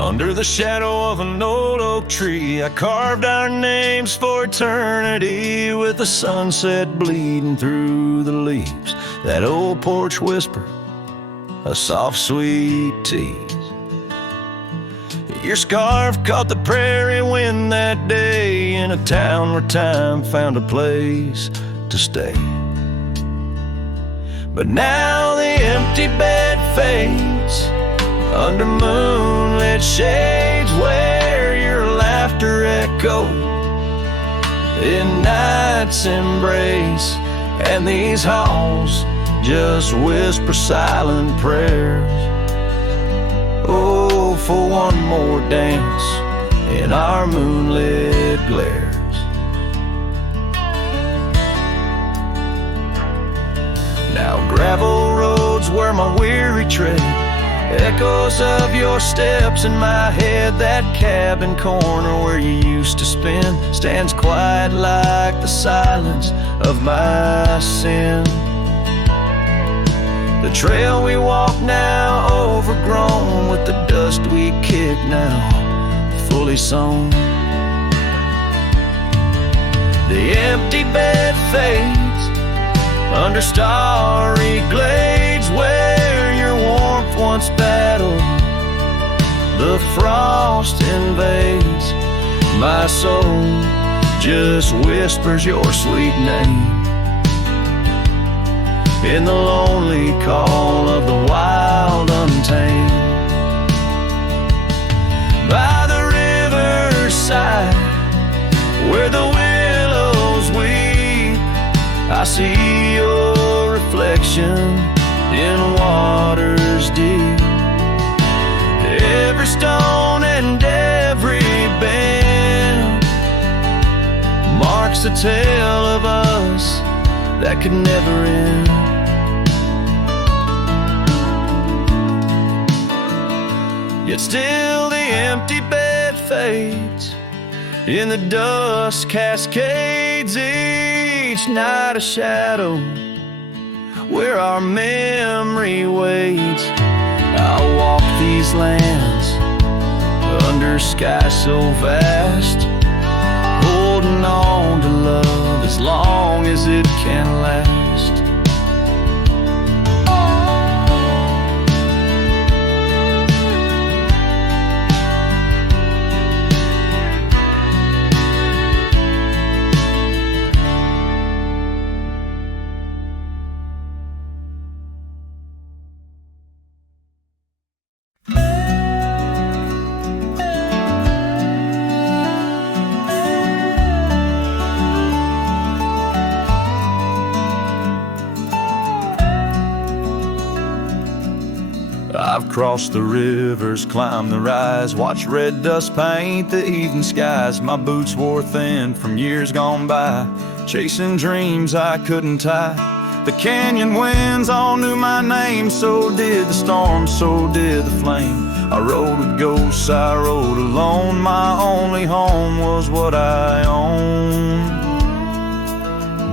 Under the shadow of an old oak tree, I carved our names for eternity, with the sunset bleeding through the leaves. That old porch whisper, a soft sweet tease. Your scarf caught the prairie wind that day, in a town where time found a place to stay. But now the empty bed fades under moonlit shades, where your laughter echoed in night's embrace, and these halls just whisper silent prayers. Oh, for one more dance in our moonlit glares. Now gravel roads where my weary tread, echoes of your steps in my head. That cabin corner where you used to spend stands quiet like the silence of my sin. The trail we walk now overgrown, with the dust we kick now fully sown. The empty bed fades under starry glades, where your warmth once battled the frost invades. My soul just whispers your sweet name in the lonely call of the wild untamed. By the riverside where the willows weep, I see your reflection in waters deep. Every stone and every bend marks a tale of us that could never end. Yet still the empty bed fades, in the dust cascades each night a shadow where our memory waits. I'll walk these lands under sky so vast, holding on to love as long as it can last. I've crossed the rivers, climbed the rise, watched red dust paint the evening skies. My boots wore thin from years gone by, chasing dreams I couldn't tie. The canyon winds all knew my name, so did the storm, so did the flame. I rode with ghosts, I rode alone, my only home was what I owned.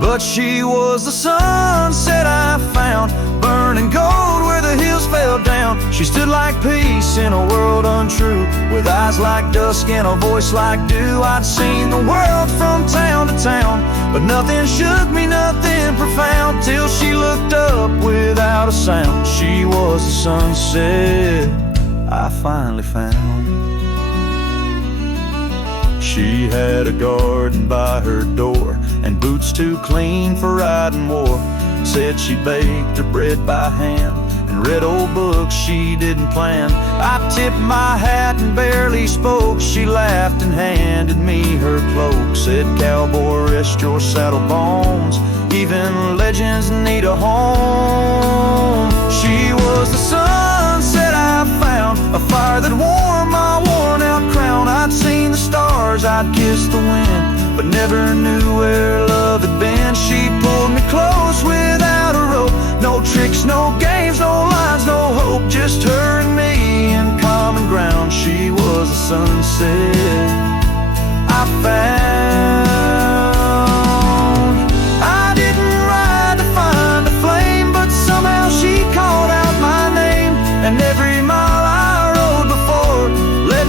But she was the sunset I found, burning gold where the hills fell down. She stood like peace in a world untrue, with eyes like dusk and a voice like dew. I'd seen the world from town to town, but nothing shook me, nothing profound, till she looked up without a sound. She was the sunset I finally found. She had a garden by her door, and boots too clean for riding war. Said she baked her bread by hand and read old books she didn't plan. I tipped my hat and barely spoke. She laughed and handed me her cloak. Said, cowboy, rest your saddle bones, even legends need a home. She was the sunset I found, a fire that warmed my worn out crown. I'd seen the stars, I'd kissed the wind, but never knew where love had been. She pulled me close without a rope, no tricks, no games, no lines, no hope, just her and me in common ground. She was the sunset I found. I didn't ride to find a flame, but somehow she called out my name, and every mile I rode before led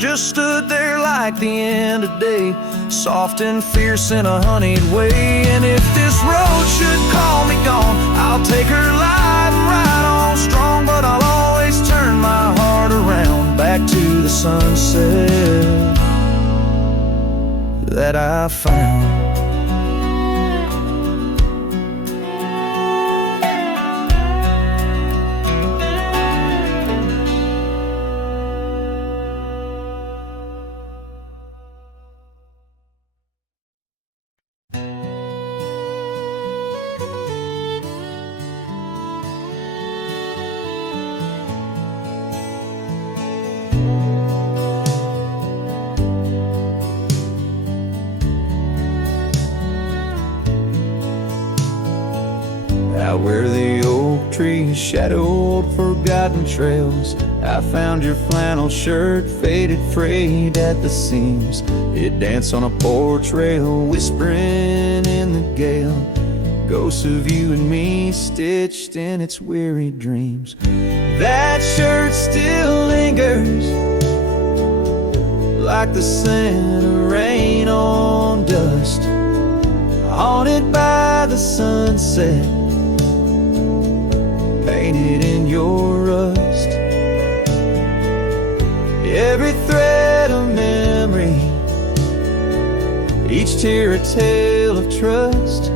just stood there like the end of day, soft and fierce in a honeyed way. And if this road should call me gone, I'll take her light and ride on strong. But I'll always turn my heart around back to the sunset that I found. Out where the oak trees shadowed forgotten trails, I found your flannel shirt, faded, frayed at the seams. It danced on a porch rail, whispering in the gale, ghosts of you and me stitched in its weary dreams. That shirt still lingers like the scent of rain on dust, haunted by the sunset, painted in your rust. Every thread of memory, each tear a tale of trust,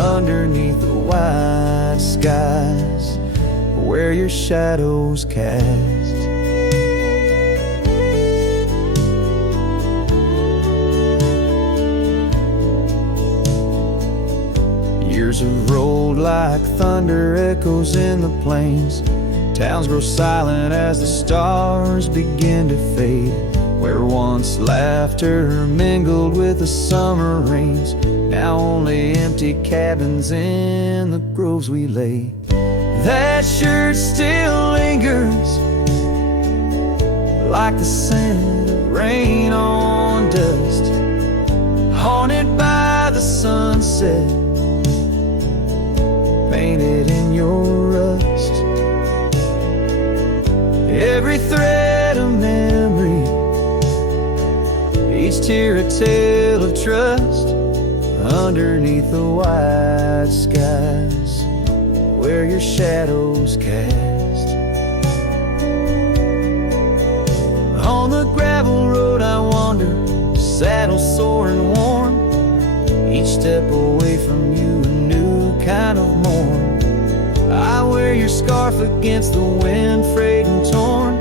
underneath the wide skies where your shadows cast. Years have rolled like thunder echoes in the plains. Towns grow silent as the stars begin to fade. Where once laughter mingled with the summer rains, now only empty cabins in the groves we lay. That shirt still lingers like the scent of rain on dust, haunted by the sunset, painted in your rust. Every thread of memory, each tear a tale of trust, underneath the wide skies where your shadows cast. On the gravel road I wander, saddle sore and worn, each step away from you a new kind of morn. I wear your scarf against the wind, frayed and torn,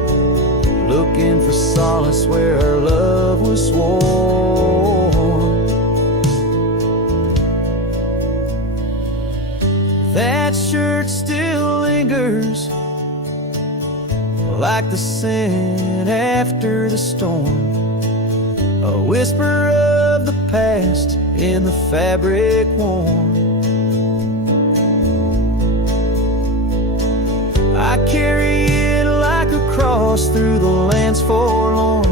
looking for solace where our love was sworn. That shirt still lingers like the scent after the storm, a whisper of the past in the fabric worn. I carry it like a cross through the lands forlorn,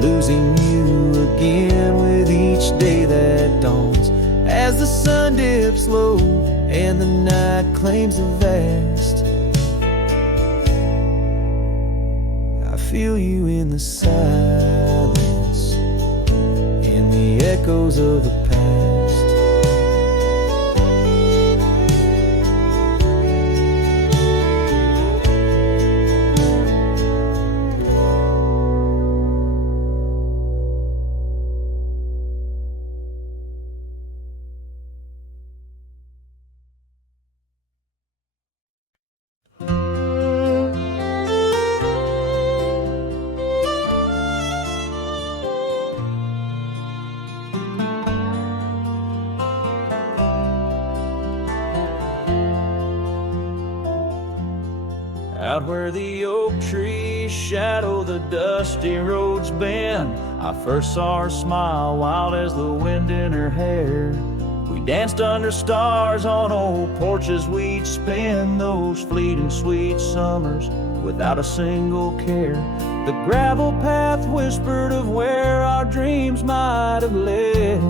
losing you again with each day that dawns, as the sun dips low and the night claims the vast. I feel you in the silence, in the echoes of the past. Out where the oak trees shadow the dusty roads bend, I first saw her smile wild as the wind in her hair. We danced under stars on old porches, we'd spend those fleeting sweet summers without a single care. The gravel path whispered of where our dreams might have led.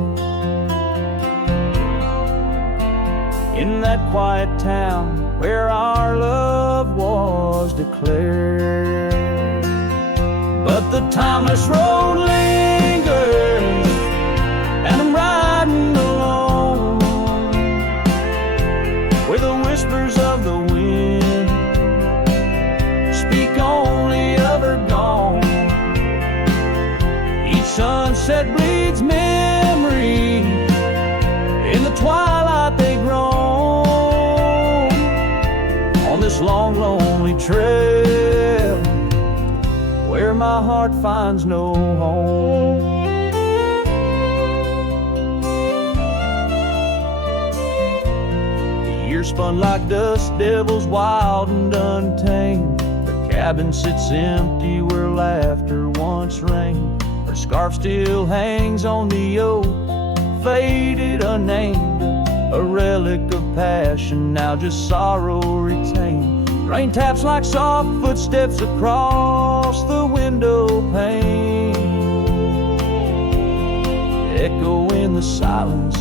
In that quiet town where our love was declared. But the timeless road lingers, and I'm riding alone, where the whispers of the wind speak only of her gone. Each sunset bleeds memory, in the twilight they grow, on this long lonely trail where my heart finds no home. The years spun like dust devils, wild and untamed. The cabin sits empty where laughter once reigned. Her scarf still hangs on the oak, faded, unnamed, a relic of passion, now just sorrow retained. Rain taps like soft footsteps across the window pane, echo in the silence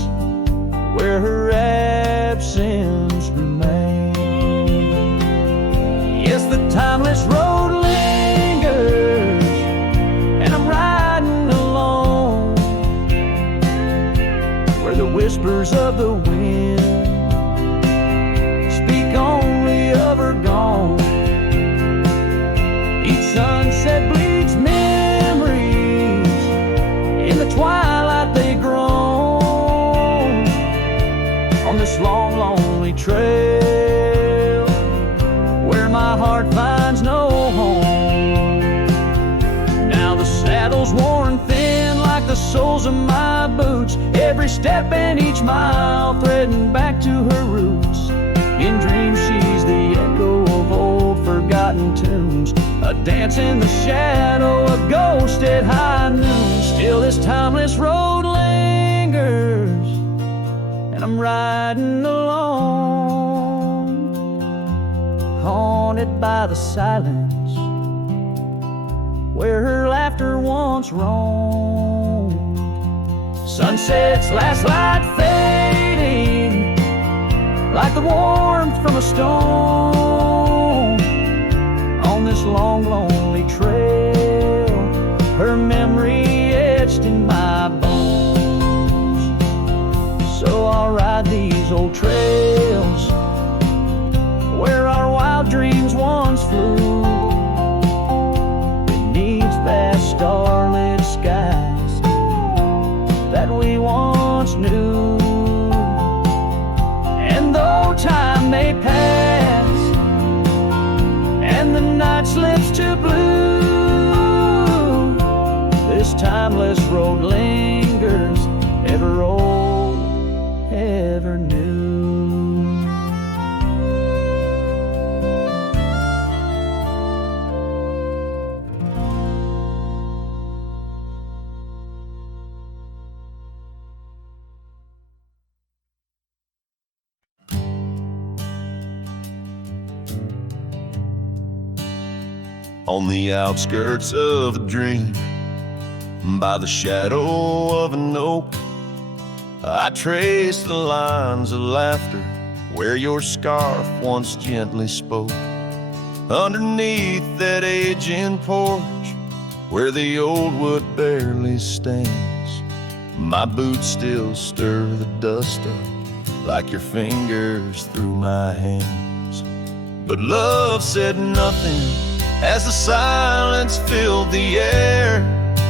where her absence remains. Yes, the timeless road lingers, and I'm riding alone, where the whispers of the wind speak only of her gone. Each sunset bleeds memories, in the twilight they grow, on this long lonely trail where my heart finds no home. Now the saddle's worn thin like the soles of my boots, every step and each mile threading back to her roots. In dreams she's the echo of old forgotten tunes, a dance in the shadow, a ghost at high noon. Still this timeless road lingers, and I'm riding alone, haunted by the silence where her laughter once roamed. Sunset's last light fading like the warmth from a stone, on this long lonely trail, her memory etched in my bones. So I'll ride these old trails where our wild dreams once flew, beneath vast starlit skies that we once knew. And though time may pass and the night slips to blue, this timeless road lingers, ever old, ever new. On the outskirts of a dream, by the shadow of an oak, I trace the lines of laughter where your scarf once gently spoke. Underneath that aging porch where the old wood barely stands, my boots still stir the dust up like your fingers through my hands. But love said nothing as the silence filled the air,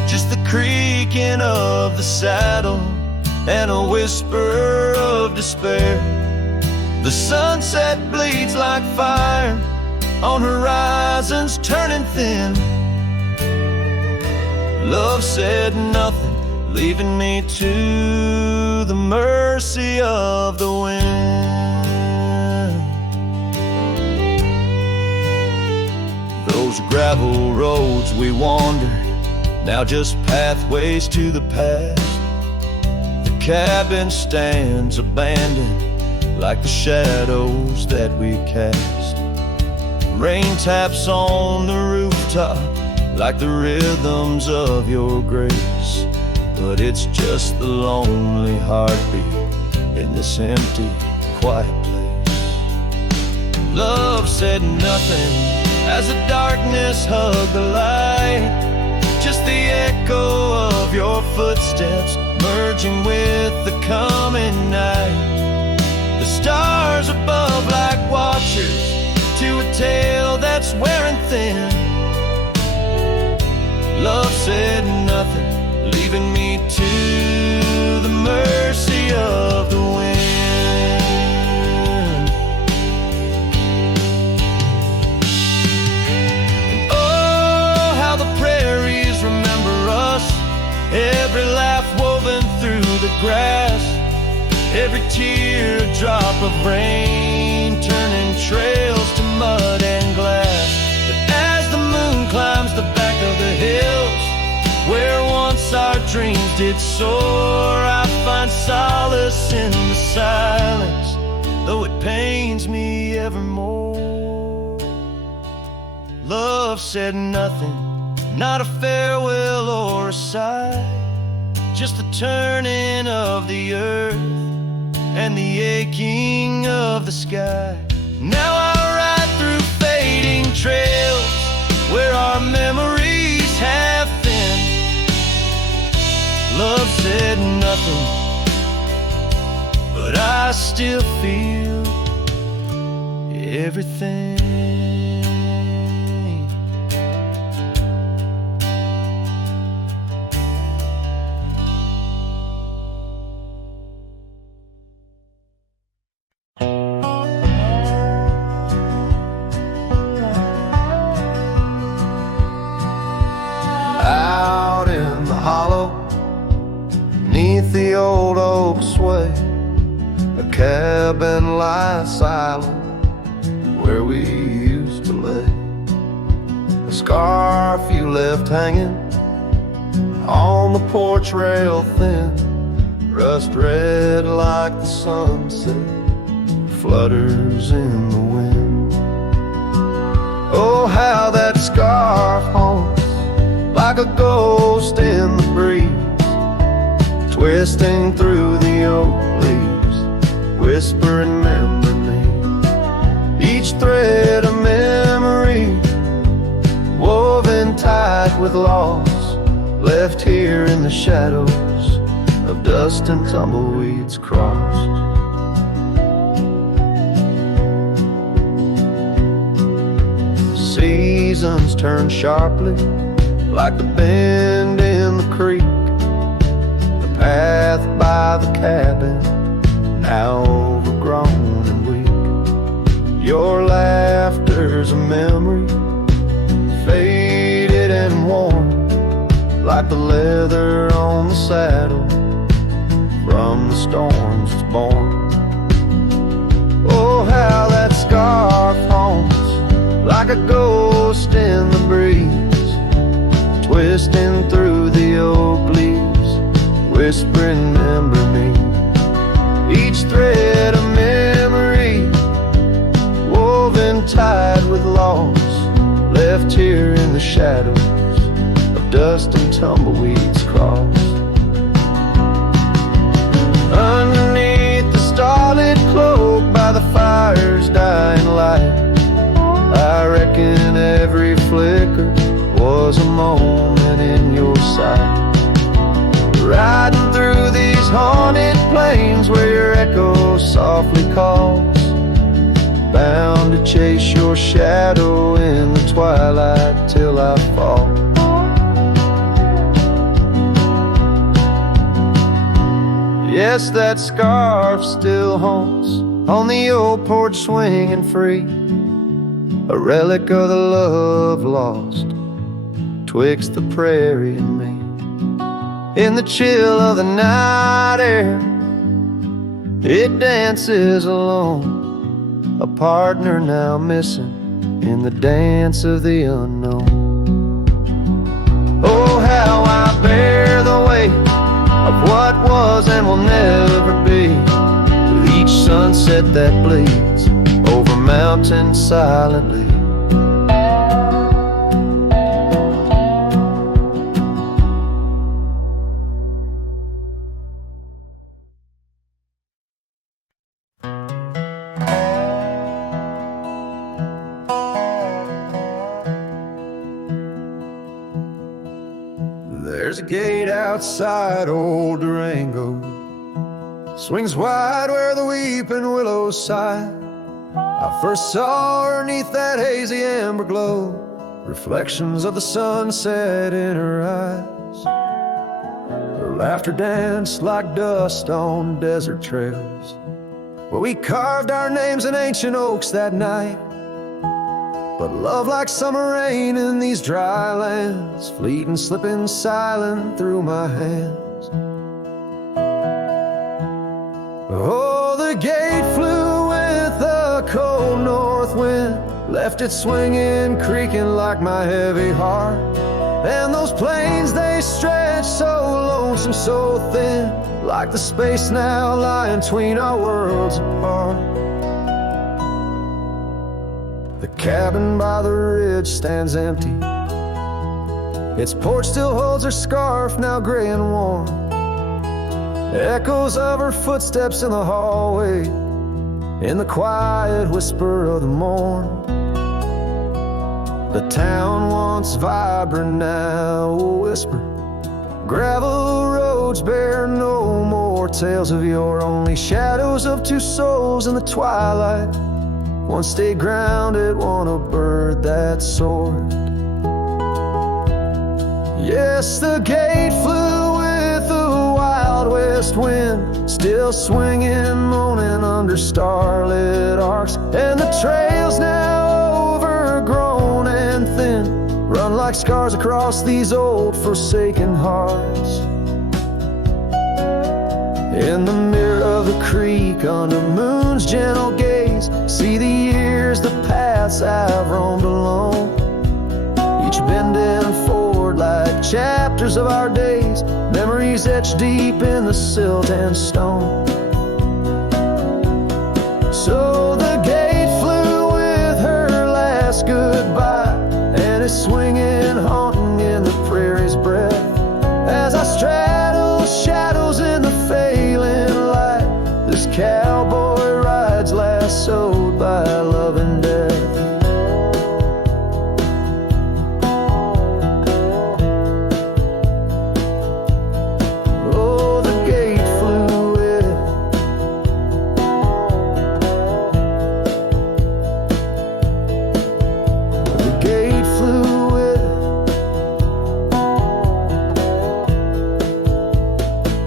just the creaking of the saddle and a whisper of despair. The sunset bleeds like fire on horizons turning thin. Love said nothing, leaving me to the mercy of the wind. Those gravel roads we wandered, now just pathways to the past. The cabin stands abandoned like the shadows that we cast. Rain taps on the rooftop like the rhythms of your grace, but it's just the lonely heartbeat in this empty, quiet place. Love said nothing as the darkness hugged the light, the echo of your footsteps merging with the coming night. The stars above like watchers to a tale that's wearing thin. Love said nothing, leaving me to the mercy of the wind. And oh, how the prairies remember us, every laugh woven through the grass, every tear a drop of rain, turning trails to mud and glass. But as the moon climbs the back of the hills, where once our dreams did soar, I find solace in the silence, though it pains me evermore. Love said nothing, not a farewell or a sigh, just the turning of the earth and the aching of the sky. Now I ride through fading trails where our memories have thinned. Love said nothing, but I still feel everything. Out in the hollow, neath the old oak sway, a cabin lies silent where we used to lay. A scarf you left hanging on the porch rail thin, rust red like the sunset flutters in the wind. Oh, how that scarf haunts like a ghost in the breeze, twisting through the oak leaves, whispering remember me. Each thread a memory, woven tight with loss, left here in the shadows of dust and tumbleweeds crossed. Seasons turn sharply like the bend in the creek, the path by the cabin now overgrown and weak. Your laughter's a memory, faded and worn, like the leather on the saddle from the storms it's born. Oh, how that scarf haunts like a ghost in the breeze, twisting through the oak leaves, whispering remember me. Each thread a memory, woven tight with loss, left here in the shadows of dust and tumbleweeds crossed. Underneath the starlit cloak by the fire's dying light, I reckon every flicker was a moment in your sight. Riding through these haunted plains where your echo softly calls, bound to chase your shadow in the twilight till I fall. Yes, that scarf still haunts on the old porch swinging free, a relic of the love lost twixt the prairie and me. In the chill of the night air, it dances alone, a partner now missing in the dance of the unknown. Oh, how I bear the weight of what was and will never be, with each sunset that bleeds over mountains silently. gate outside old Durango swings wide where the weeping willows sigh. I first saw her 'neath that hazy amber glow, reflections of the sunset in her eyes. Her laughter danced like dust on desert trails, where we carved our names in ancient oaks that night. But love like summer rain in these dry lands, fleeting, slipping silent through my hands. Oh, the gate flew with the cold north wind, left it swinging, creaking like my heavy heart. And those plains, they stretch so lonesome, so thin, like the space now lying between our worlds apart. The cabin by the ridge stands empty. Its porch still holds her scarf, now gray and warm. Echoes of her footsteps in the hallway, in the quiet whisper of the morn. The town once vibrant, now a whisper. Gravel roads bear no more tales of yore, only shadows of two souls in the twilight. One stayed grounded, one a bird that soared. Yes, the gate flew with the wild west wind, still swinging, moaning under starlit arcs. And the trails now overgrown and thin run like scars across these old forsaken hearts. In the mirror of the creek, under moon's gentle gaze, see the years, the paths I've roamed alone, each bending forward like chapters of our days, memories etched deep in the silt and stone. So the gate flew with her last goodbye, and it's swinging, haunting in the prairie's breath, as I straddle shadows in the failing light. This cowboy rides lassoed by love and death. Oh, the gate flew with it. The gate flew with it.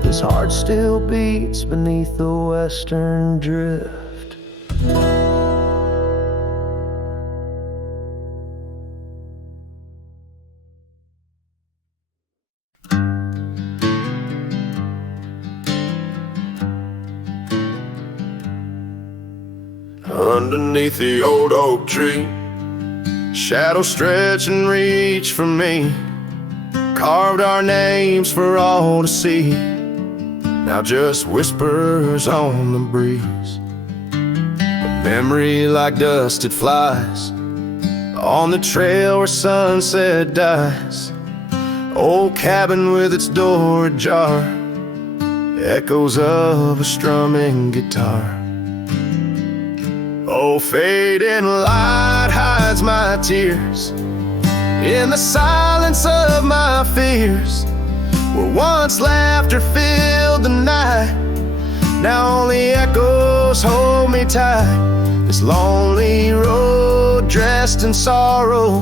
This heart still beats beneath the western drift. Underneath the old oak tree, shadows stretch and reach for me, carved our names for all to see, now just whispers on the breeze. A memory like dust, it flies on the trail where sunset dies. Old cabin with its door ajar, echoes of a strumming guitar. Oh, fading light hides my tears in the silence of my fears, where once laughter filled the night, now only echoes hold me tight. This lonely road dressed in sorrow,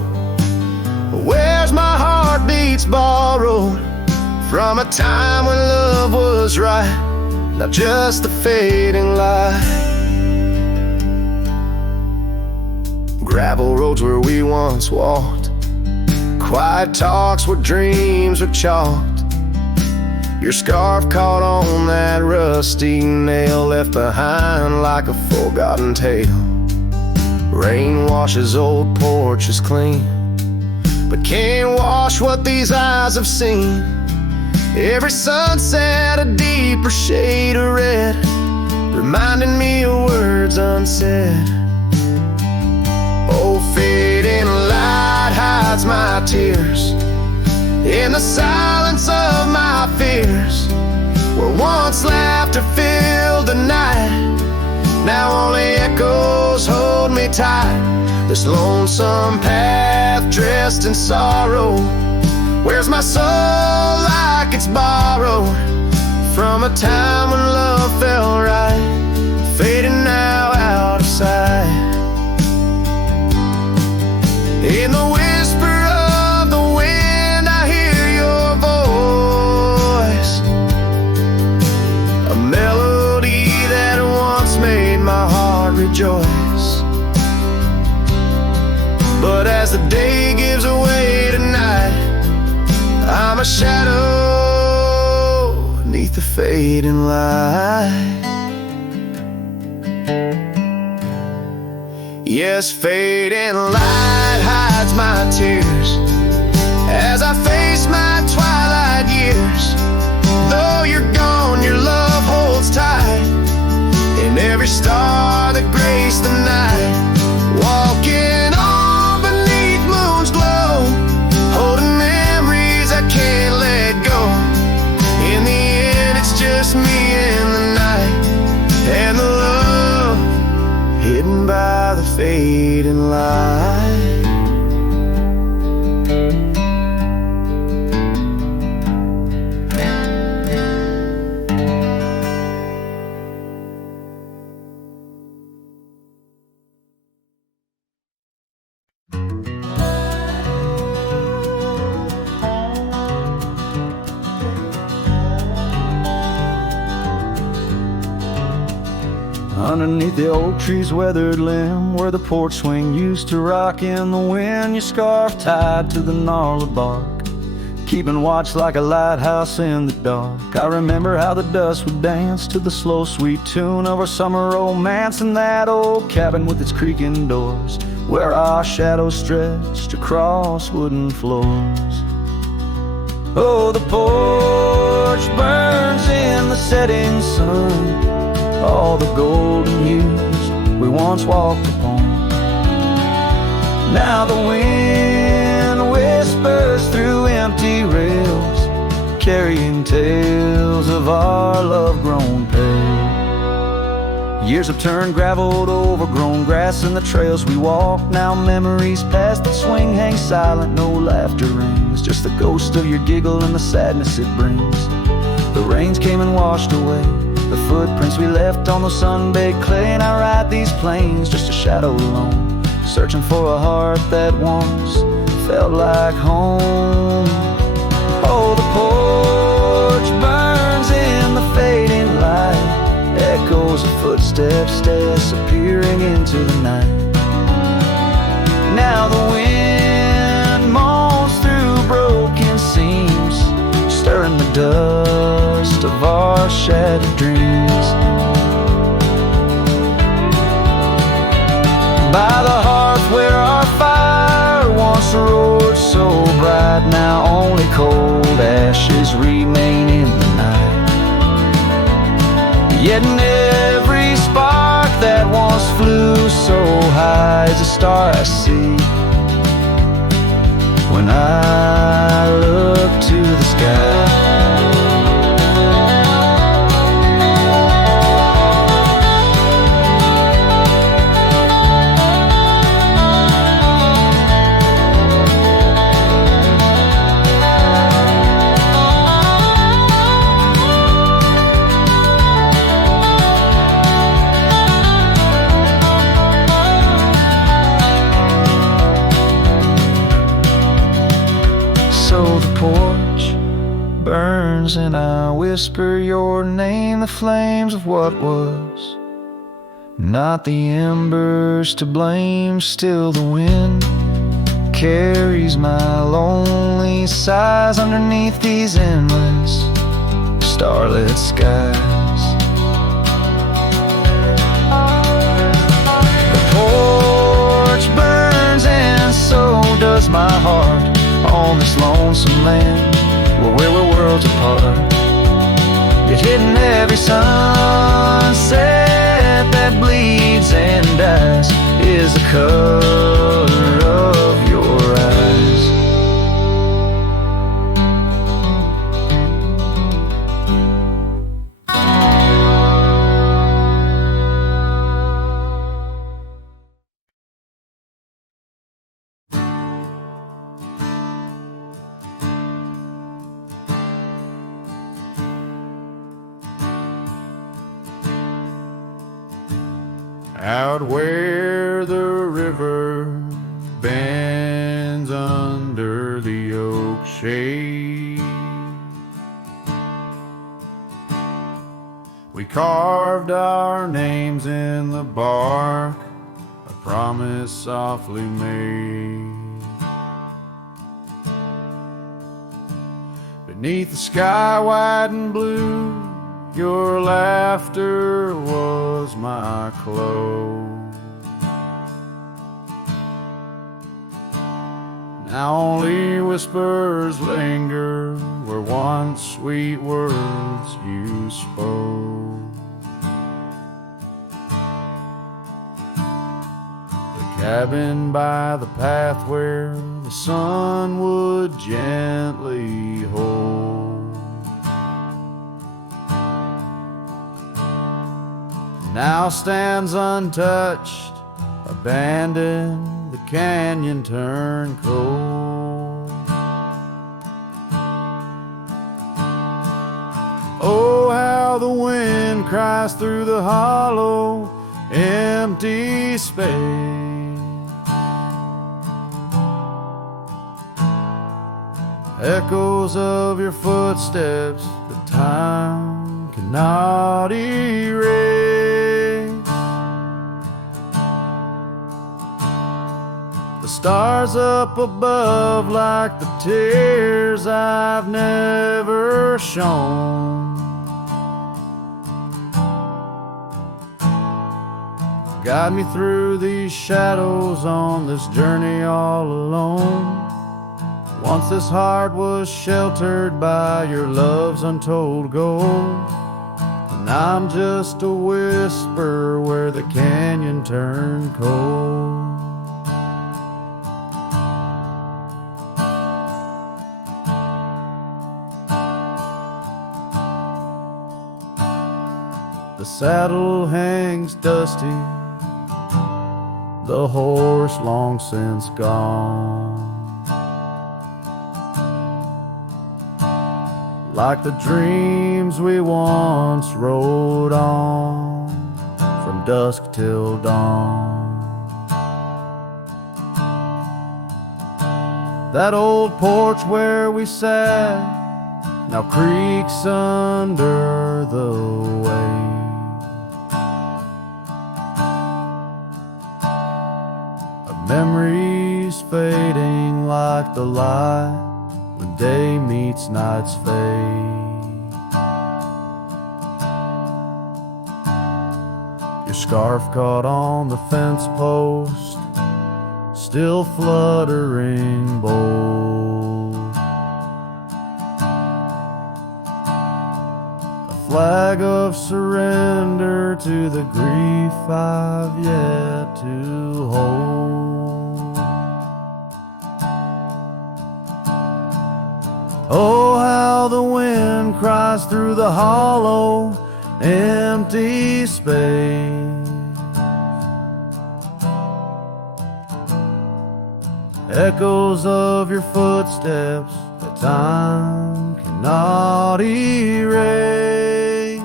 where's my heartbeats borrowed from a time when love was right, not just the fading light. Gravel roads where we once walked, quiet talks where dreams were chalked. Your scarf caught on that rusty nail, left behind like a forgotten tale. Rain washes old porches clean, but can't wash what these eyes have seen. Every sunset a deeper shade of red, reminding me of words unsaid. Oh, fading light hides my tears in the silence of my fears, where once laughter filled the night, now only echoes hold me tight. This lonesome path dressed in sorrow, Where's my soul like it's borrowed from a time when love felt right, fading now out of sight. In the whisper of the wind I hear your voice, a melody that once made my heart rejoice. But as the day gives away tonight, I'm a shadow beneath the fading light. Yes, fading light hides my tears as I face my twilight years. Though you're gone, your love holds tight in every star that graced the night. Walking on beneath moon's glow, holding memories I can't let go. In the end, it's just me and the night, and the love hidden by the fading light. Underneath the oak tree's weathered limb, where the porch swing used to rock in the wind, your scarf tied to the gnarled bark, keeping watch like a lighthouse in the dark. I remember how the dust would dance to the slow sweet tune of our summer romance in that old cabin with its creaking doors, where our shadows stretched across wooden floors. Oh, the porch burns in the setting sun, all the golden years we once walked upon. Now the wind whispers through empty rails, carrying tales of our love grown pale. Years have turned gravel to overgrown grass, and the trails we walk now memories past that swing hang silent, no laughter rings, just the ghost of your giggle and the sadness it brings. The rains came and washed away the footprints we left on the sun-baked clay, and I ride these plains just a shadow alone, searching for a heart that once felt like home. Oh, the porch burns in the fading light, echoes of footsteps disappearing into the night. Now the wind moans through broken seams, stirring the dust of our shattered dreams. By the hearth where our fire once roared so bright, now only cold ashes remain in the night. Yet in every spark that once flew so high is a star I see when I look to the sky. So the porch burns and I whisper your name, the flames of what was, not the embers to blame. Still the wind carries my lonely sighs underneath these endless starlit skies. The porch burns and so does my heart on this lonesome land where we're worlds apart. Yet hidden every sunset that bleeds and dies is the color of your eyes. out where the river bends under the oak shade. We carved our names in the bark, a promise softly made. Beneath the sky white and blue, your laughter was my clothes. Now only whispers linger where once sweet words you spoke. The cabin by the path where the sun would gently hold, now stands untouched, abandoned, the canyon turned cold. Oh, how the wind cries through the hollow, empty space. Echoes of your footsteps that time cannot erase. The stars up above like the tears I've never shown. Guide me through these shadows on this journey all alone. Once this heart was sheltered by your love's untold gold, and I'm just a whisper where the canyon turned cold. The saddle hangs dusty, the horse long since gone. Like the dreams we once rode on from dusk till dawn. That old porch where we sat now creaks under the weight. Of memories fading like the light when day meets night's fade. Your scarf caught on the fence post, still fluttering bold. A flag of surrender to the grief I've yet to hold. Oh, how the wind cries through the hollow, empty space. Echoes of your footsteps that time cannot erase.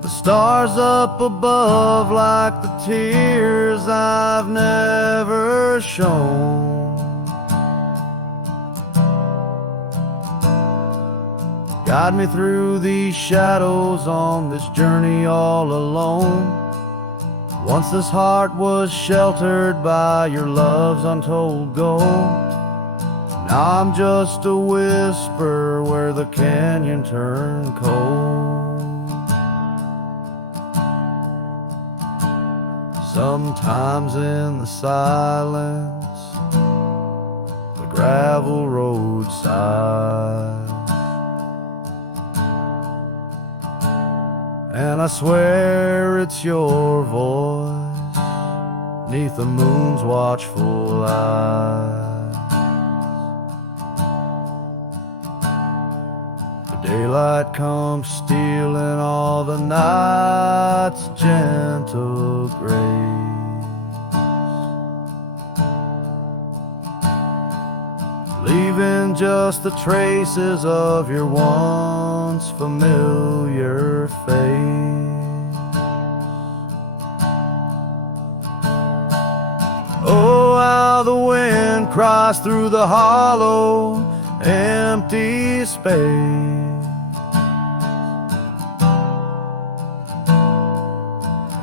The stars up above like the tears I've never shown. Guide me through these shadows on this journey all alone. Once this heart was sheltered by your love's untold gold. Now I'm just a whisper where the canyon turned cold. Sometimes in the silence, the gravel roadside, and I swear it's your voice 'neath the moon's watchful eyes. The daylight comes stealing all the night's gentle grace, leaving leaving just the traces of your once familiar face. Oh, how the wind cries through the hollow, empty space.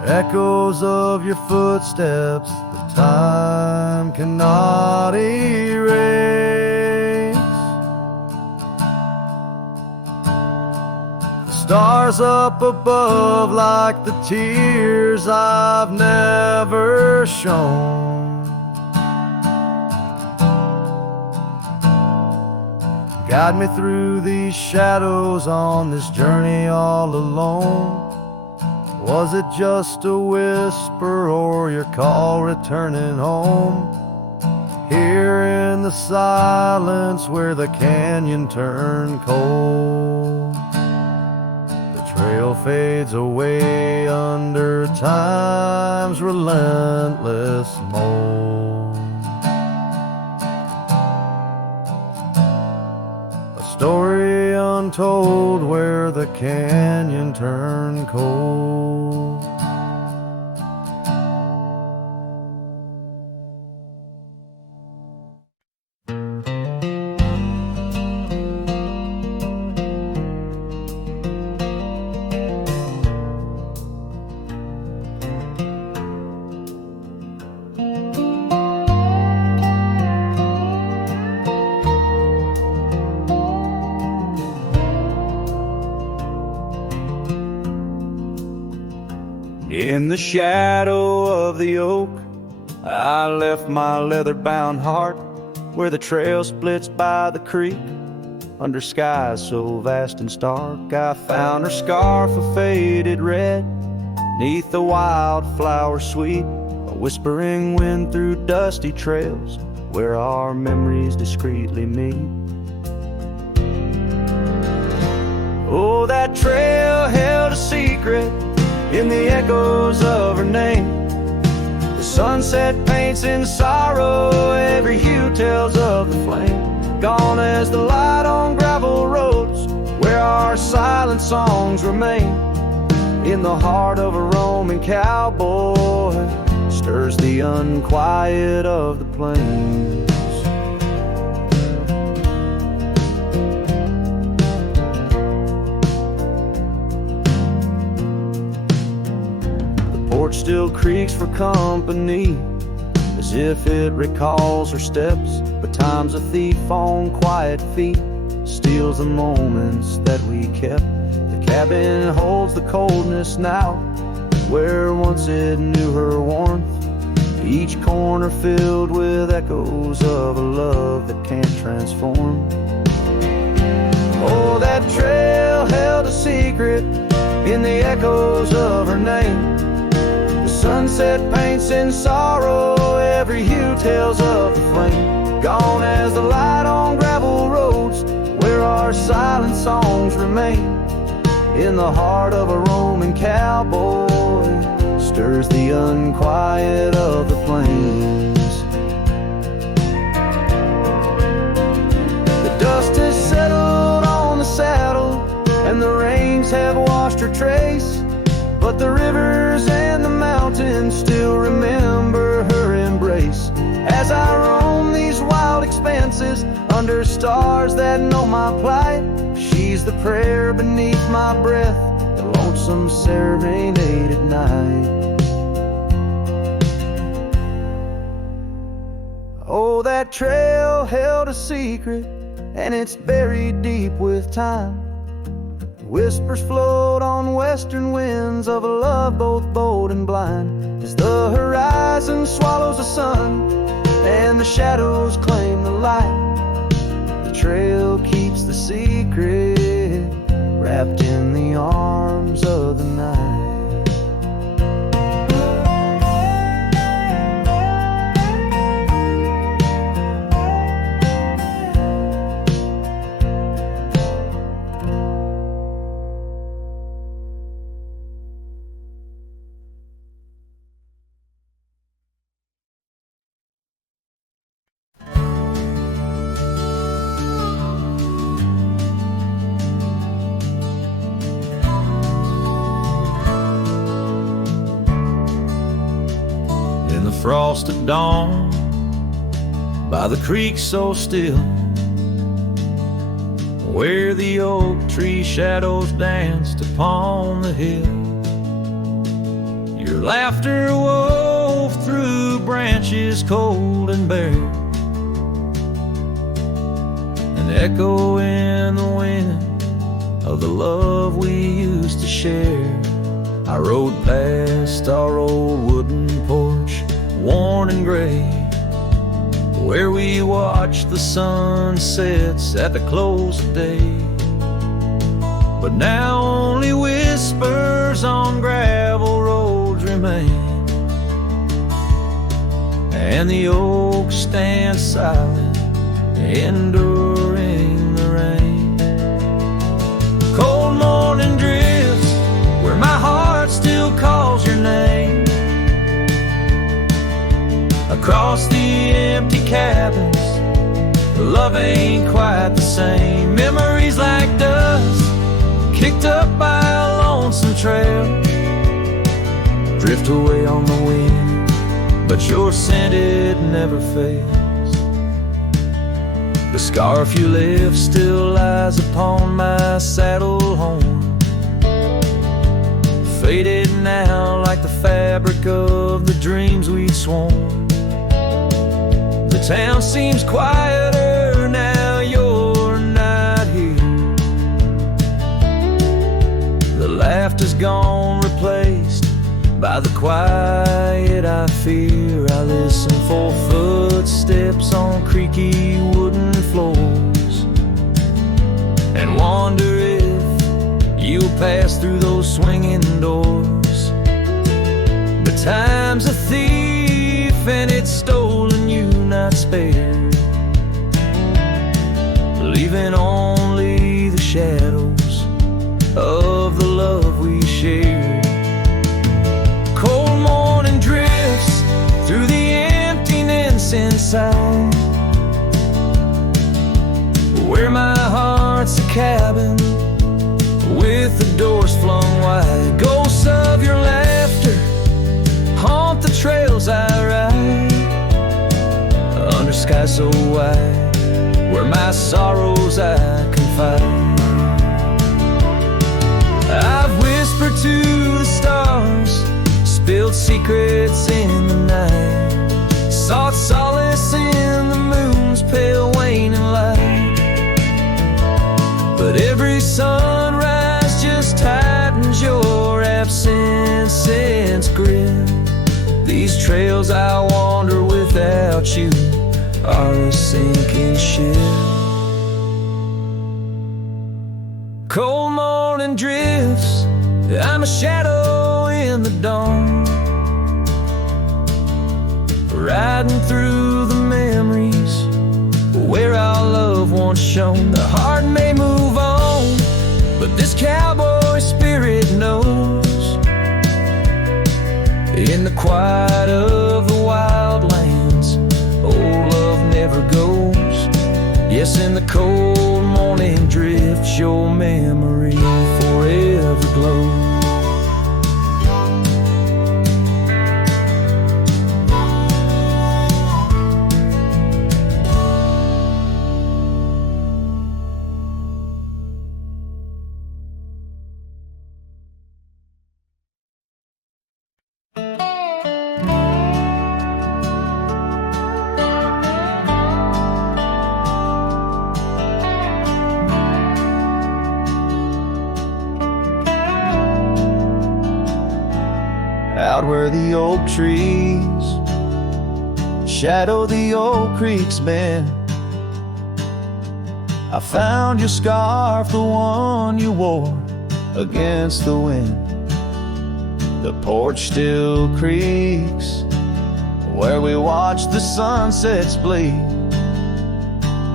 Echoes of your footsteps that time cannot erase. The stars up above like the tears I've never shown. Guide me through these shadows on this journey all alone. Was it just a whisper or your call returning home? Here in the silence where the canyon turned cold, the trail fades away under time's relentless mold. A story untold where the canyon turned cold. In the shadow of the oak, I left my leather-bound heart where the trail splits by the creek. Under skies so vast and stark, I found her scarf of faded red. Neath the wildflower sweet, a whispering wind through dusty trails where our memories discreetly meet. Oh, that trail held a secret in the echoes of her name. The sunset paints in sorrow, every hue tells of the flame. Gone as the light on gravel roads where our silent songs remain. In the heart of a roaming cowboy stirs the unquiet of the plains. Still creaks for company, as if it recalls her steps. But time's a thief on quiet feet, steals the moments that we kept. The cabin holds the coldness now, where once it knew her warmth. Each corner filled with echoes of a love that can't transform. Oh, that trail held a secret in the echoes of her name. Sunset paints in sorrow, every hue tells of the flame. Gone as the light on gravel roads where our silent songs remain. In the heart of a roaming cowboy stirs the unquiet of the plains. The dust has settled on the saddle and the rains have washed her trace, but the rivers and the mountains still remember her embrace. As I roam these wild expanses under stars that know my plight, she's the prayer beneath my breath, the lonesome serenade at night. Oh, that trail held a secret, and it's buried deep with time. Whispers float on western winds of a love both bold and blind. As the horizon swallows the sun and the shadows claim the light, the trail keeps the secret wrapped in the arms of the night. frost at dawn, by the creek so still, where the oak tree shadows danced upon the hill. Your laughter wove through branches cold and bare, an echo in the wind of the love we used to share. I rode past our old wooden porch, worn and gray, where we watched the sunsets at the close of day. But now only whispers on gravel roads remain, and the oak stands silent, enduring the rain. Cold morning drifts where my heart still calls your name, across the empty cabins, love ain't quite the same. Memories like dust kicked up by a lonesome trail, drift away on the wind, but your scent, it never fails. The scarf you left still lies upon my saddle horn, faded now like the fabric of the dreams we'd sworn. The town seems quieter now you're not here. The laughter's gone, replaced by the quiet I fear. I listen for footsteps on creaky wooden floors, and wonder if you'll pass through those swinging doors. But time's a thief and it's stolen you not spared, leaving only the shadows of the love we shared. Cold morning drifts through the emptiness inside, where my heart's a cabin with the doors flung wide. Ghosts of your laughter haunt the trails I ride, under sky so wide, where my sorrows I confide. I've whispered to the stars, spilled secrets in the night, sought solace in the moon's pale waning light. But every sunrise just tightens your absence's grip. These trails I wander without you are a sinking ship. Cold morning drifts, I'm a shadow in the dawn, riding through the memories where our love once shone. The heart may move on, but this cowboy spirit knows, in the quiet of the wild lands, old love never goes. Yes, in the cold morning drifts, your memory forever glows. Out where the oak trees shadow the old creek's bend, I found your scarf, the one you wore against the wind. The porch still creaks where we watched the sunsets bleed.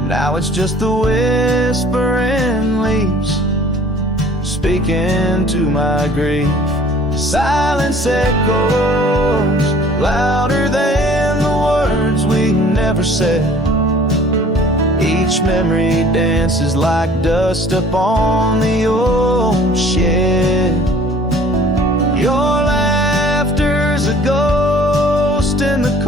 Now it's just the whispering leaves speaking to my grief. Silence echoes louder than the words we never said. Each memory dances like dust upon the old shed. Your laughter's a ghost in the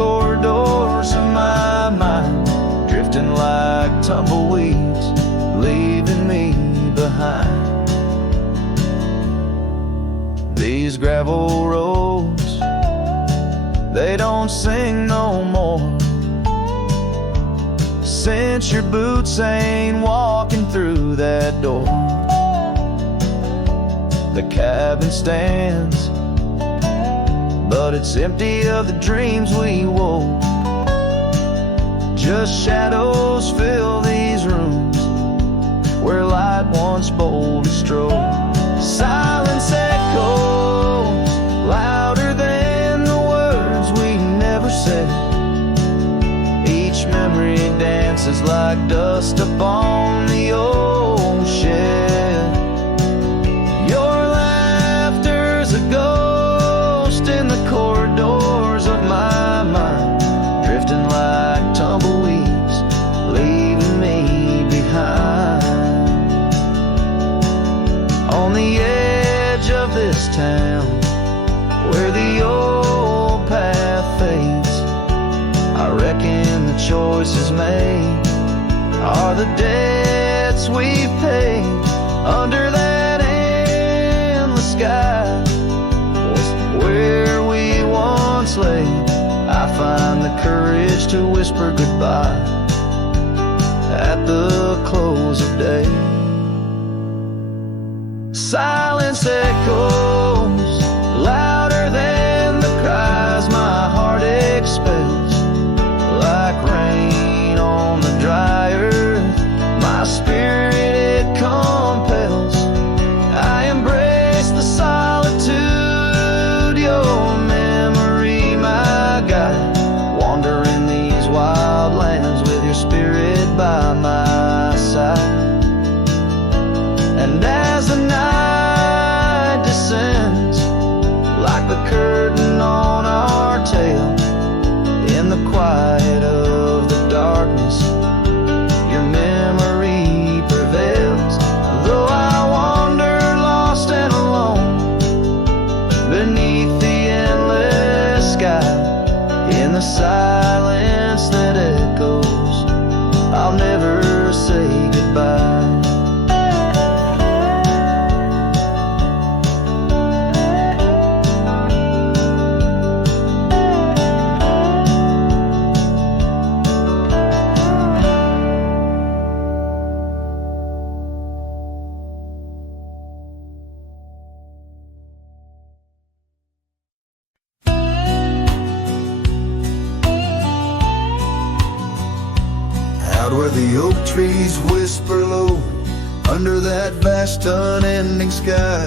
These gravel roads, they don't sing no more, since your boots ain't walking through that door. The cabin stands, but it's empty of the dreams we wove. Just shadows fill these rooms where light once boldly strode. Silence echoes louder than the words we never said. Each memory dances like dust upon the old shed. Your laughter's a ghost in the corridors of my mind, drifting like tumbleweeds, leaving me behind. On the edge of this town, where the old path fades, I reckon the choices made are the debts we've paid. Under that endless sky was where we once lay. I find the courage to whisper goodbye at the close of day. Silence echoes louder than the cries my heart expels. Like rain on the dry earth, my spirit it compels. I embrace the solitude, your memory my guide. Wandering these wild lands with your spirit by my side. And as the night descends, like the curtain on our tale, in the quiet of the darkness, your memory prevails. Though I wander lost and alone beneath the endless sky, in the silence that echoes, I'll never say goodbye. Where the oak trees whisper low, under that vast unending sky,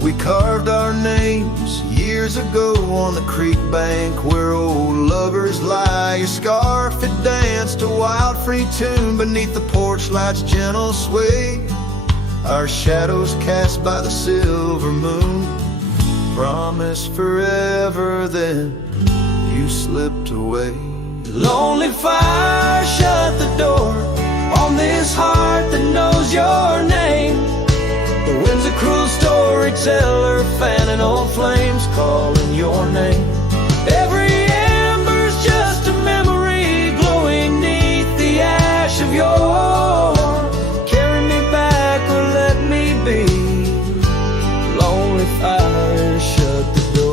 we carved our names years ago on the creek bank where old lovers lie. Your scarf, it danced a wild free tune beneath the porch light's gentle sway. Our shadows cast by the silver moon promised forever, then you slipped away. Lonely fire, shut the door on this heart that knows your name. The wind's a cruel storyteller, fanning old flames, calling your name. Every ember's just a memory glowing neath the ash of yore. Carry me back or let me be. Lonely fire, shut the door.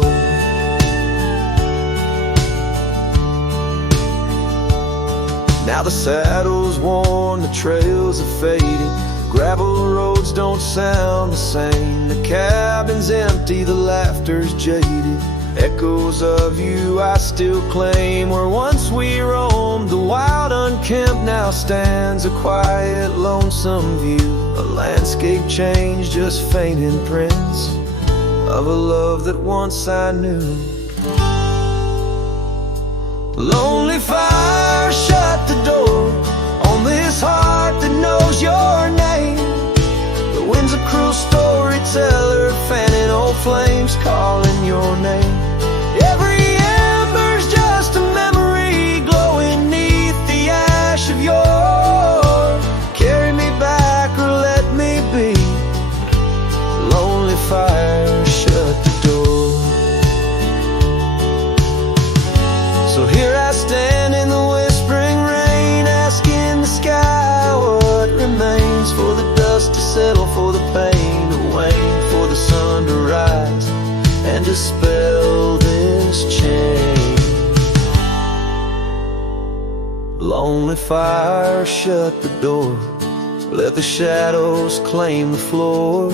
Now the saddle's worn, the trails are fading, gravel roads don't sound the same. The cabin's empty, the laughter's jaded, echoes of you I still claim. Where once we roamed, the wild unkempt now stands a quiet, lonesome view. A landscape change, just faint imprints of a love that once I knew. Lonely fire, shut the door on this heart that knows your name. The wind's a cruel storyteller, fanning old flames, calling your name. Every ember's just a memory glowing neath the ash of yore. Carry me back or let me be. Lonely fire, shut the door. So here I stand in the whispering rain, asking the sky what remains, for the dust to settle, for the pain to wane, for the sun to to rise and dispel this chain. Lonely fire, shut the door, let the shadows claim the floor.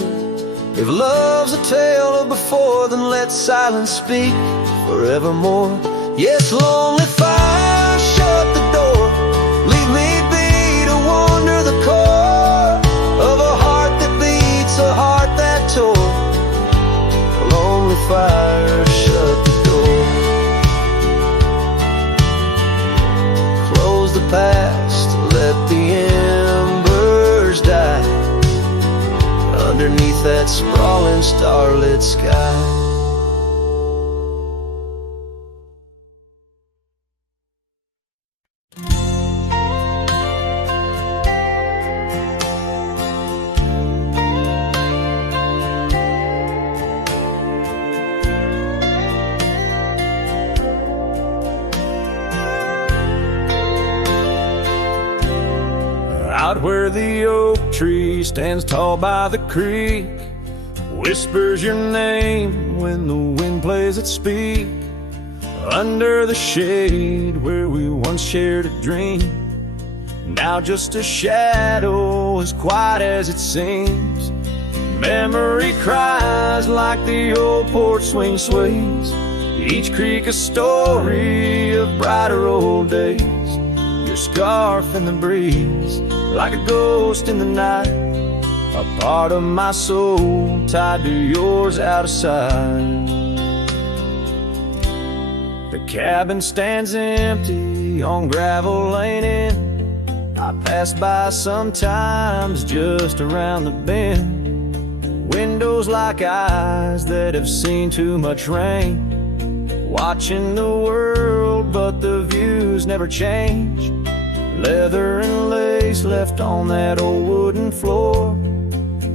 If love's a tale of before, then let silence speak forevermore. Yes, lonely fire, shut the door, leave me be to wander the core of a heart that beats, a heart that tore. Lonely fire, shut the door. Close the past, let the embers die underneath that sprawling starlit sky. Out where the oak tree stands tall by the creek, whispers your name when the wind plays its speak. Under the shade where we once shared a dream, now just a shadow as quiet as it seems. Memory cries like the old porch swing sways, each creak a story of brighter old days. Your scarf in the breeze, like a ghost in the night, a part of my soul tied to yours out of sight. The cabin stands empty on gravel lane in. I pass by sometimes just around the bend. Windows like eyes that have seen too much rain, watching the world but the views never change. Leather and lace left on that old wooden floor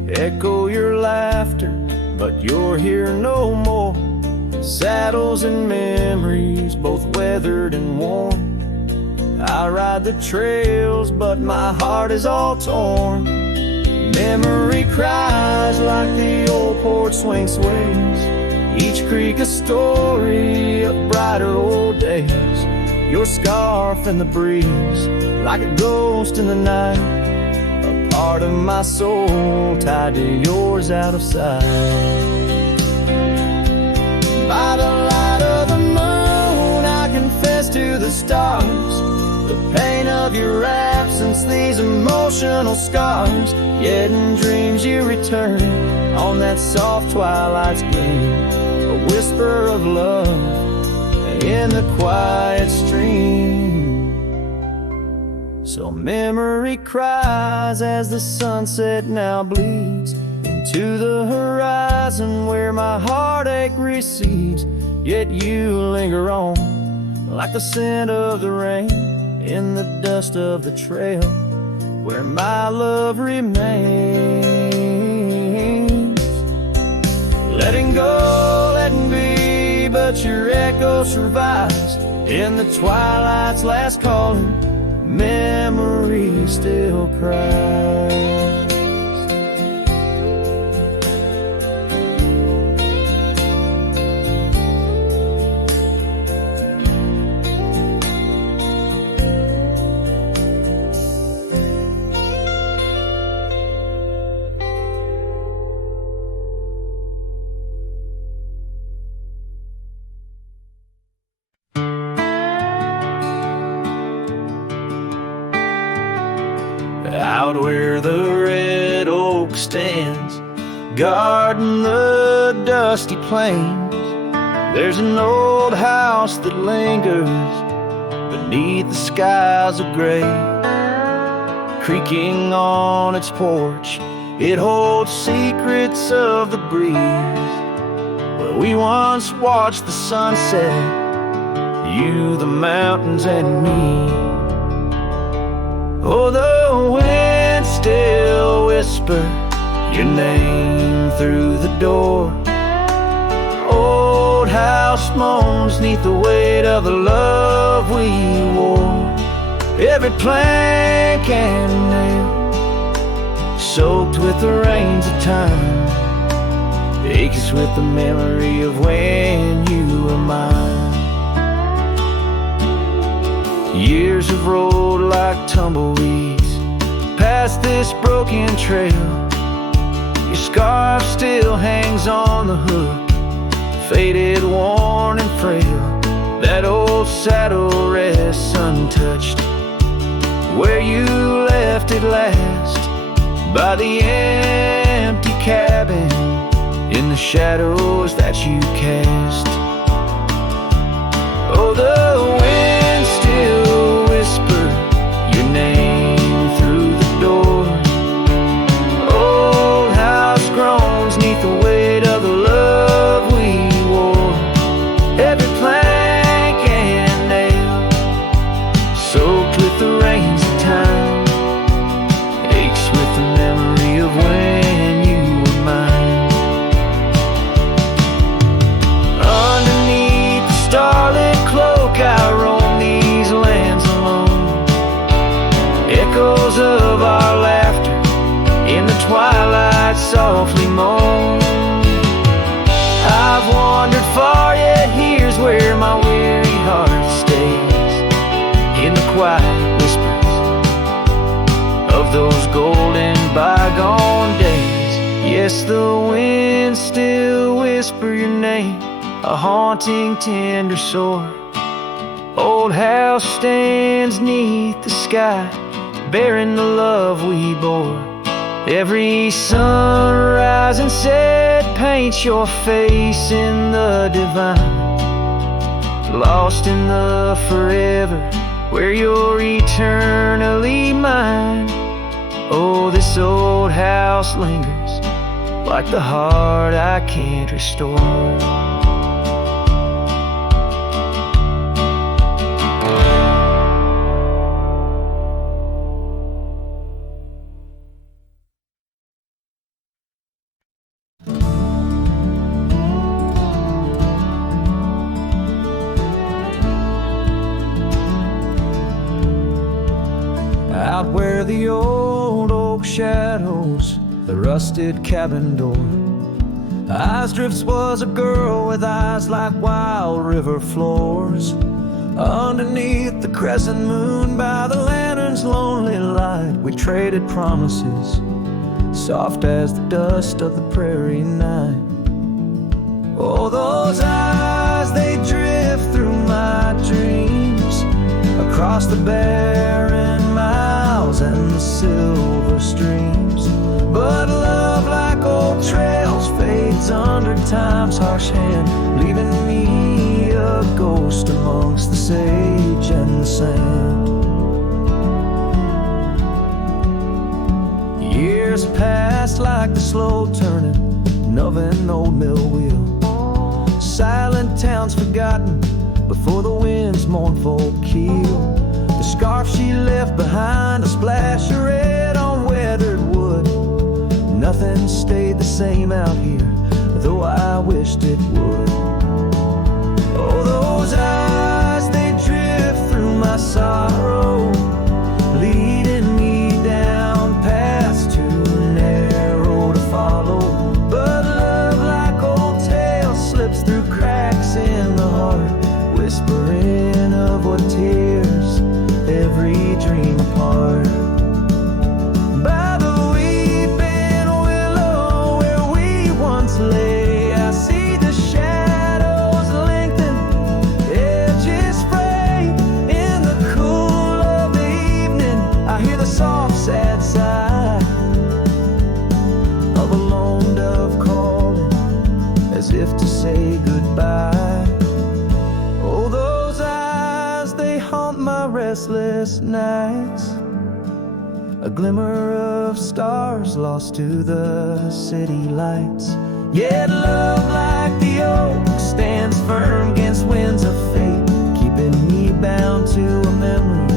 echo your laughter, but you're here no more. Saddles and memories, both weathered and worn. I ride the trails, but my heart is all torn. Memory cries like the old porch swing sways, each creak a story of brighter old days. Your scarf in the breeze, like a ghost in the night, a part of my soul tied to yours out of sight. By the light of the moon, I confess to the stars the pain of your absence, these emotional scars. Yet in dreams you return on that soft twilight's gleam, a whisper of love in the quiet stream. So memory cries as the sunset now bleeds into the horizon where my heartache recedes. Yet you linger on like the scent of the rain in the dust of the trail where my love remains. Letting go, letting be, but your echo survives in the twilight's last calling. Memory still cries. Out where the red oak stands, guarding the dusty plains, there's an old house that lingers beneath the skies of gray. Creaking on its porch, it holds secrets of the breeze, where we once watched the sunset, you, the mountains, and me. Oh, the wind still whisper your name through the door. Old house moans neath the weight of the love we wore. Every plank and nail soaked with the rains of time. aches with the memory of when you were mine. Years have rolled like tumbleweeds past this broken trail. Your scarf still hangs on the hook, faded, worn and frail. That old saddle rests untouched where you left it last, by the empty cabin in the shadows that you cast. Oh, the wind still whispers your name through the door. Old house groans neath the weight of the love we wore. Every plank and nail soaked with the rains of time, aches with the memory of when you were mine. Underneath the starlit cloak I roam these lands alone. Echoes of our laughter in the twilight softly moan. I've wandered far, yet here's where my weary heart stays, in the quiet whispers of those golden bygone days. Yes, the wind still whispers your name, a haunting tender sore. Old house stands neath the sky, bearing the love we bore. Every sunrise and set paints your face in the divine, lost in the forever where you're eternally mine. Oh, this old house lingers like the heart I can't restore. Out where the old oak shadows the rusted cabin door, Eyes Drifts was a girl with eyes like wild river floors. Underneath the crescent moon, by the lantern's lonely light, we traded promises, soft as the dust of the prairie night. Oh, those eyes, they drift through my dreams, across the barren miles and the silver streams. But love, like old trails, fades under time's harsh hand, leaving me a ghost amongst the sage and the sand. Years passed like the slow turning of an old mill wheel, silent towns forgotten before the wind's mournful keel. The scarf she left behind, a splash of red on weathered wood. Nothing stayed the same out here, though I wished it would. Oh, those eyes, they drift through my sorrow, leading me down paths too narrow to follow. But love, like old tales, slips through cracks in the heart, whispering of what tears every dream apart. By the weeping willow where we once lay, I see the shadows lengthen, edges fray. In the cool of the evening, I hear the soft sad sigh of a lone dove calling, as if to say goodbye. Oh, those eyes, they haunt my restless nights, a glimmer of stars lost to the city lights. Yet love, like the oak, stands firm against winds of fate, keeping me bound to a memory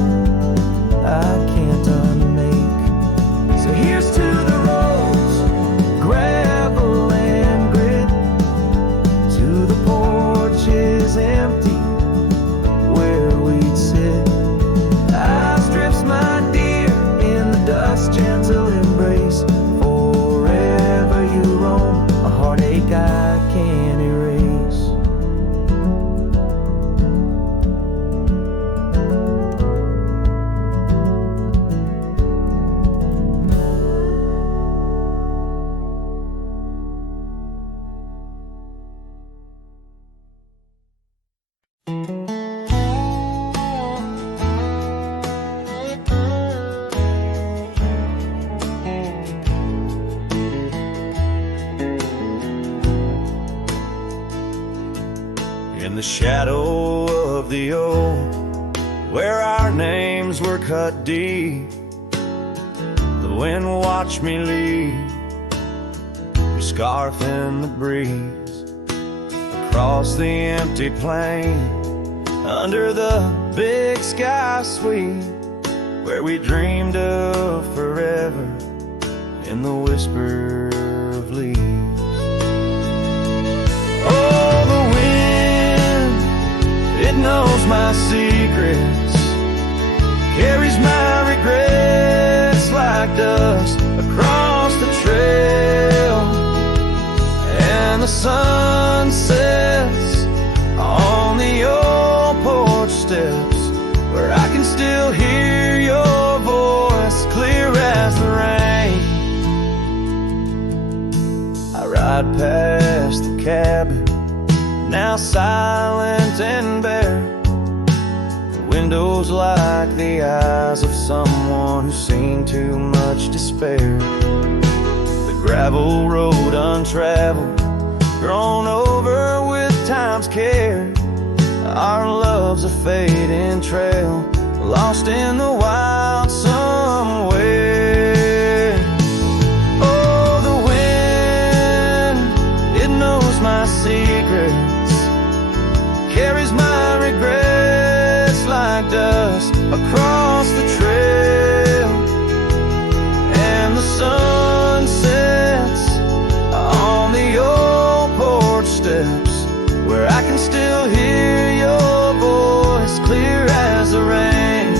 I can't unmake. So here's to the roads, gravel and grit, to the porches empty where we'd sit. Eyes Drifts, my dear, in the dust, gentle embrace. Forever you roam, a heartache I can't erase. In the shadow of the oak, where our names were cut deep, the wind watched me leave, your scarf in the breeze, across the empty plain, under the big sky sweep, where we dreamed of forever in the whisper of leaves. Oh, the wind, it knows my secrets, carries my regrets like dust across the trail, and the sun sets on the old porch steps, where I can still hear your voice clear as the rain. I ride past the cabin, now silent and bare, the windows like the eyes of someone who's seen too much despair. The gravel road untraveled, grown over with time's care, our love's a fading trail, lost in the wild somewhere. Oh, the wind, it knows my secrets, carries my regrets like dust across the trail, and the sun sets on the old porch steps, where I can still hear your voice clear as the rain.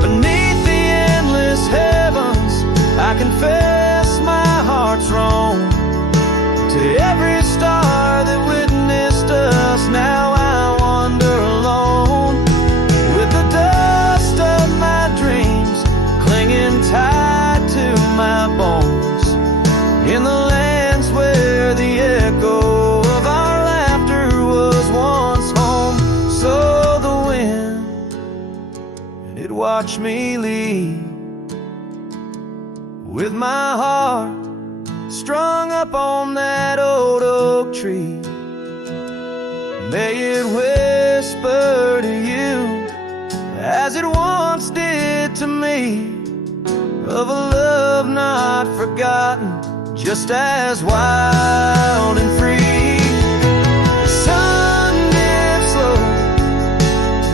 Beneath the endless heavens, I confess my heart's wrong to every star that witnessed us. Now I wander alone, with the dust of my dreams clinging tight to my bones, in the lands where the echo of our laughter was once home. So the wind, it watched me leave, with my heart strung up on that old oak tree. May it whisper to you, as it once did to me, of a love not forgotten, just as wild and free. The sun dips slow,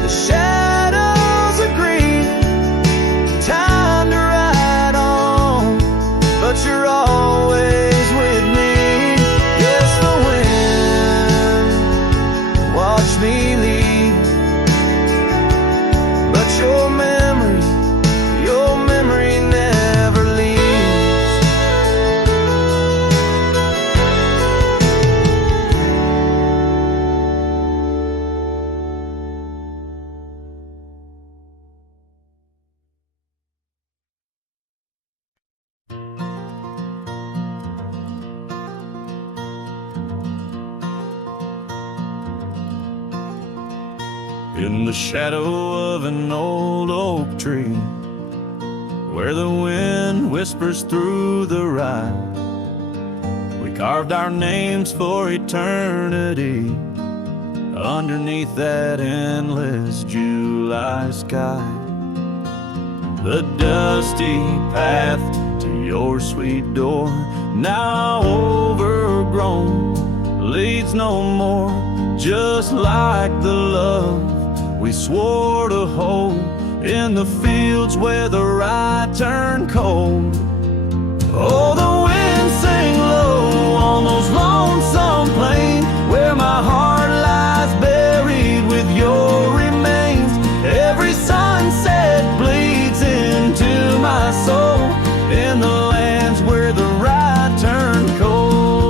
the shadows agree, time to ride on, but you're always with me. Yes, the wind watched me leave, but your memory never leaves. In the shadow of an old oak tree, where the wind whispers through the rye, we carved our names for eternity, underneath that endless July sky. The dusty path to your sweet door, now overgrown, leads no more, just like the love we swore to hold in the fields where the rye turned cold. Oh, the wind sang low on those lonesome plains, where my heart lies buried with your remains. Every sunset bleeds into my soul, in the lands where the rye turned cold.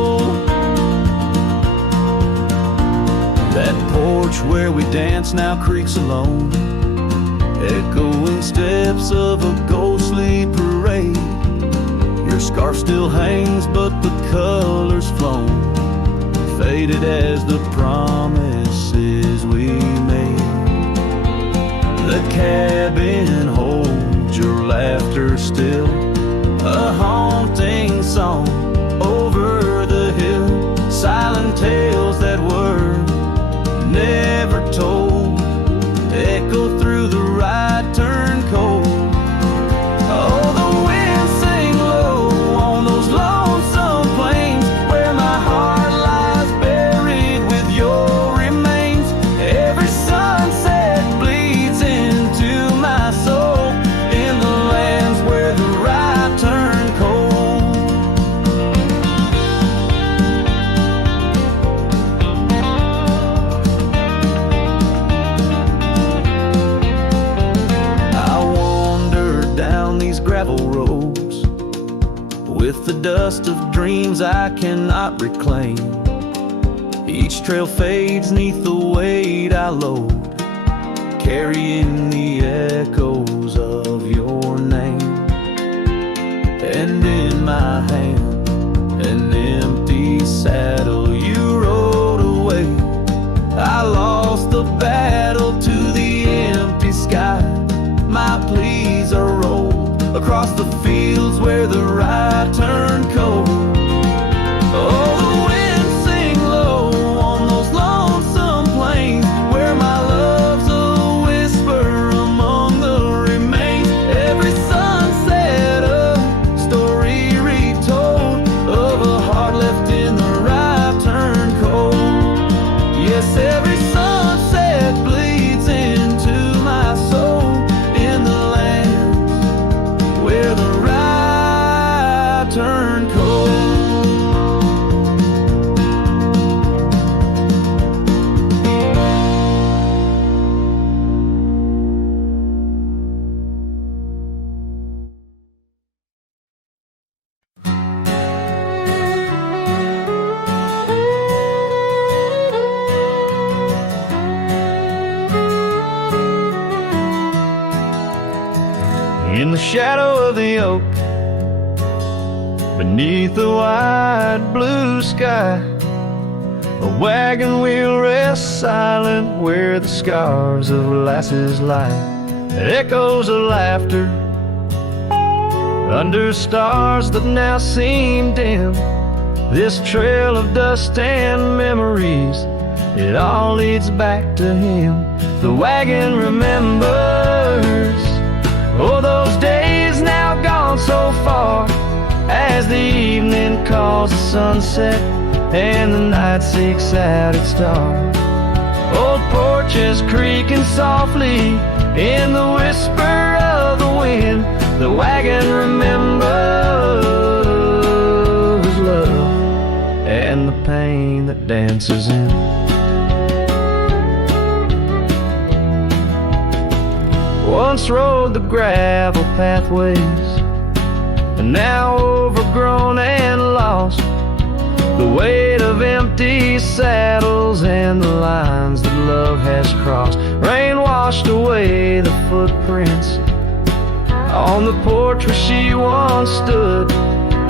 we dance now creaks alone, echoing steps of a ghostly parade. Your scarf still hangs, but the color's flown, faded as the promises we made. The cabin holds your laughter still, a haunting song over the hill. Silent tales that were never told echo through the right turn cold. Oh, the winds sing low on those lonesome plains where my heart lies buried with your remains. Every sunset bleeds into my soul in the lands where the right turn cold. Gravel roads with the dust of dreams I cannot reclaim. Each trail fades neath the weight I load, carrying the echoes of your name. And in my hand, an empty saddle you rode away. I lost the battle to the empty sky. My pleas are rolled across the fields where the right turn cold. Oh, the winds sing low on those lonesome plains where my love's a whisper among the remains. Every sunset a story retold of a heart left in the right turn cold. Yes, every sunset bleeds into my soul in the lands where the right turn cold. In the shadow of the oak, beneath the wide blue sky, a wagon wheel rests silent where the scars of lasses lie. Echoes of laughter under stars that now seem dim. This trail of dust and memories, it all leads back to him. The wagon remembers, oh, those days now gone so far, as the evening calls the sunset and the night seeks out its star. Old porches creaking softly in the whisper of the wind. The wagon remembers love and the pain that dances in. Once rode the gravel pathways, and now overgrown and lost. The weight of empty saddles and the lines that love has crossed. Rain washed away the footprints on the porch where she once stood.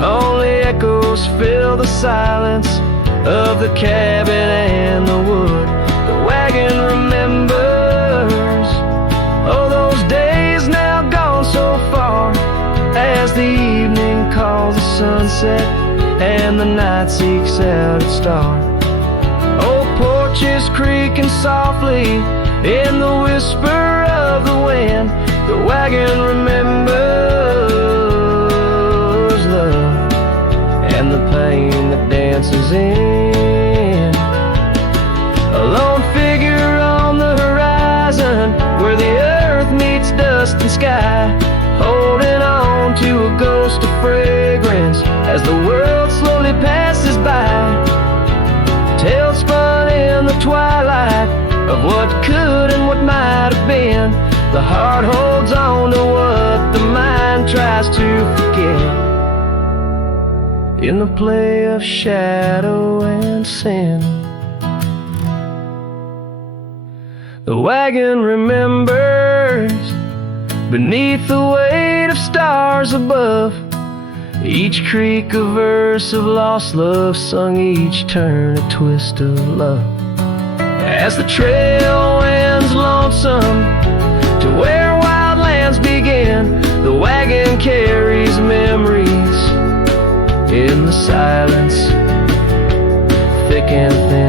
Only echoes fill the silence of the cabin and the wood. The wagon remembers, oh, those days now gone so far, as the evening calls the sunset and the night seeks out its star. Old porches creaking softly in the whisper of the wind. The wagon remembers love and the pain that dances in. A lone figure on the horizon where the earth meets dust and sky, holding on to a ghost of fragrance as the world slowly passes by. Tales spun in the twilight of what could and what might have been. The heart holds on to what the mind tries to forget. In the play of shadow and sin, The wagon remembers, beneath the weight of stars above, each creak a verse of lost love, sung each turn a twist of love. As the trail winds lonesome to where wild lands begin, the wagon carries memories in the silence, thick and thin.